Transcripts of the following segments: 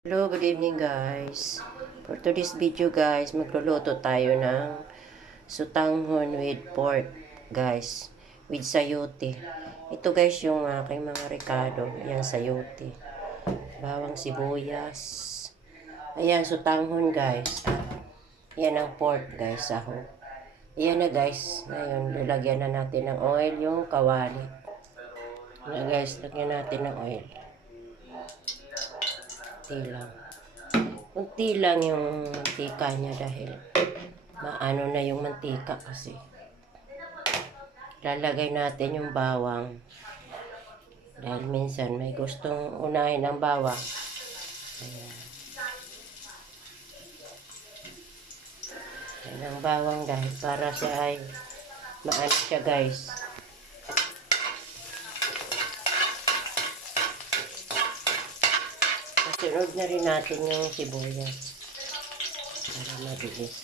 Hello, good evening guys. For today's video guys, magluluto tayo ng sutanghon with pork guys. With sayote. Ito guys yung aking mga rekado. Ayan sayote. Bawang sibuyas. Ayan sutanghon guys. Ayan ang pork guys. Sahog. Ayan na guys. Ngayon, lalagyan na natin ng oil yung kawali. Ayan guys, lagyan natin ng oil. Tilang. Kunti lang yung mantika niya dahil maano na yung mantika kasi. Lalagay natin yung bawang. Dahil minsan may gustong unahin ang bawang. Ayan. Ayan ang bawang dahil para siya ay maano siya guys. Kasunod na rin natin yung sibuyas. Para mabilis.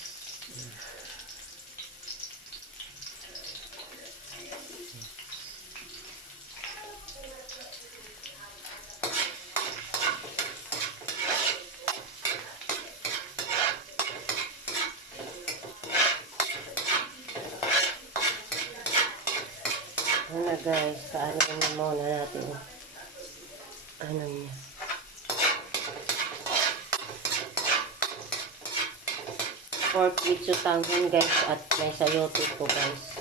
Ano na guys, paano na muna natin ano niya. Pork with sutanghon guys at may sayote ko guys.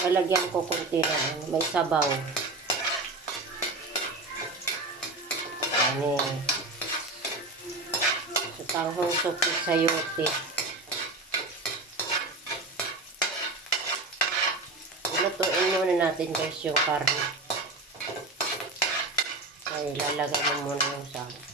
Lalagyan ko kunti na may sabaw. Ano sutanghon soup with sayote. Lutuin muna natin guys yung karne. Ay, lalagay mo muna yung sabaw.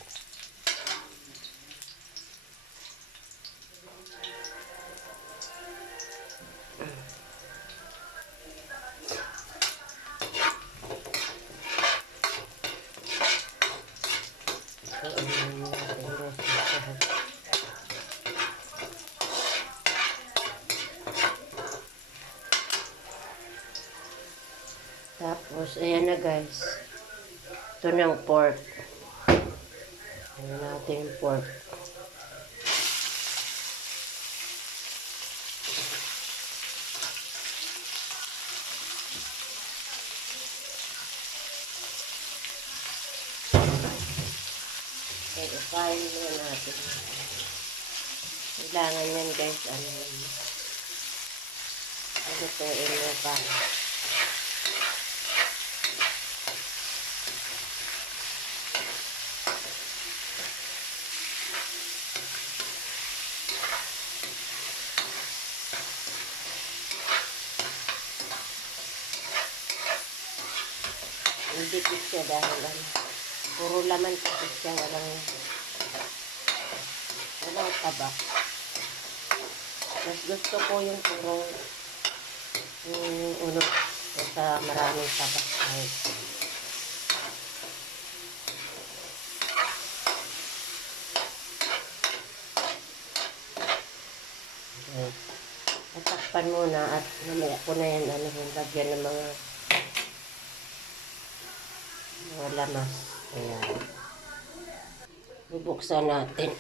Tapos, ayan na guys. Ito na ang pork. Ayan natin yung pork. Okay, upahin muna natin. Kailangan yan guys. Lutuin mo pa. Dikit siya dahil puro laman kasi siya, walang tabak. Mas gusto ko yung puro ulo sa maraming tabak. Okay. Tatakpan muna at namaya ko na yan lagyan ng mga lamas. Ayan. Bubuksan natin.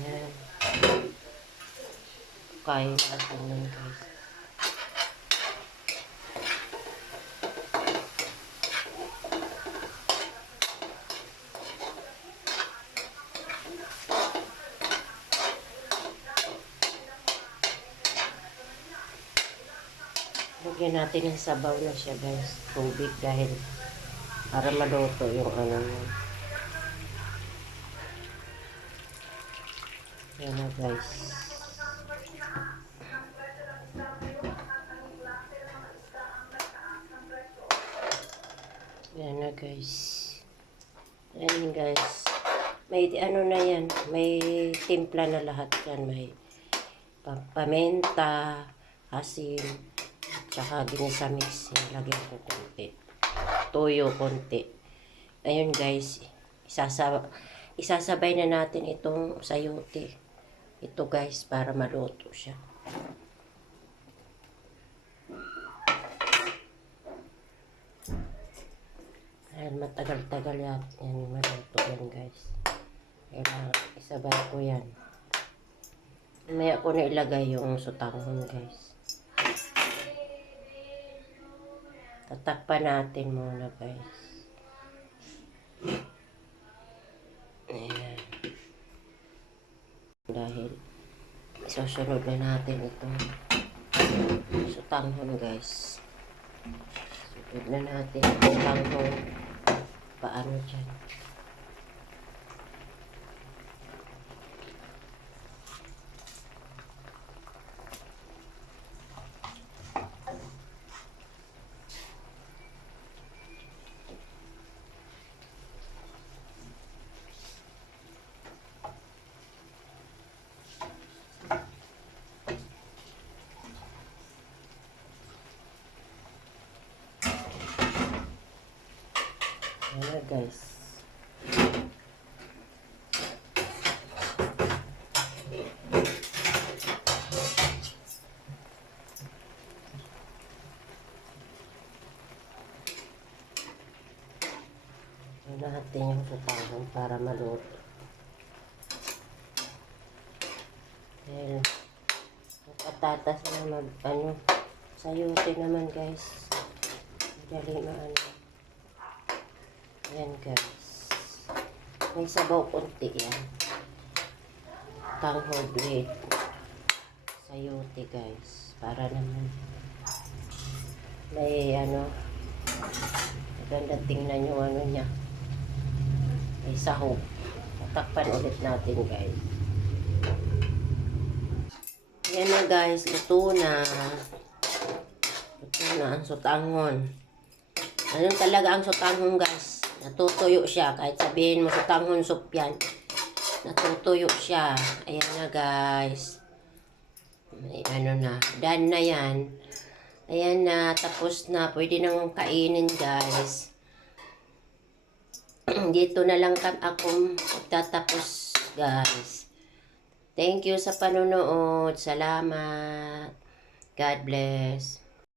Ayan. Kain natin nun guys. Lagyan natin ng sabaw na siya guys. Tubig dahil para maluto yung ano mo. Yan na guys. Yan na guys. Yan guys. May ano na yan. May timpla na lahat yan. May paminta, asin, tsaka ginisa mix. Lagyan ko konti. Toyo konti. Ayun guys, isasabay na natin itong sayote. Ito guys, para maluto siya. Dahil matagal-tagal yan maluto yan guys. Sabay ko yan. Mamaya ko na ilagay yung sutanghon guys. Tatakpan natin muna guys. Ayan. Dahil susunod na natin itong sutanghon guys. Sunod na natin itong sutanghon. Paano dyan? Ayan guys. Ayan natin yung sutanghon para maluto. Dahil patatas na sayote naman guys. Madali maano. Ayan guys. May sabaw konti yan. Tanghon with sayote guys. Para naman may maganda tingnan yung niya. May sahog. Tatakpan ulit natin guys. Ayan na guys. Luto na. Luto na ang sutanghon. Ano talaga ang sutanghon guys? Natutuyo siya. Kahit sabihin mo sutanghon soup yan. Natutuyo siya. Ayan na guys. May na. Done na yan. Ayan na. Tapos na. Pwede nang kainin guys. Dito na lang akong magtatapos guys. Thank you sa panonood. Salamat. God bless.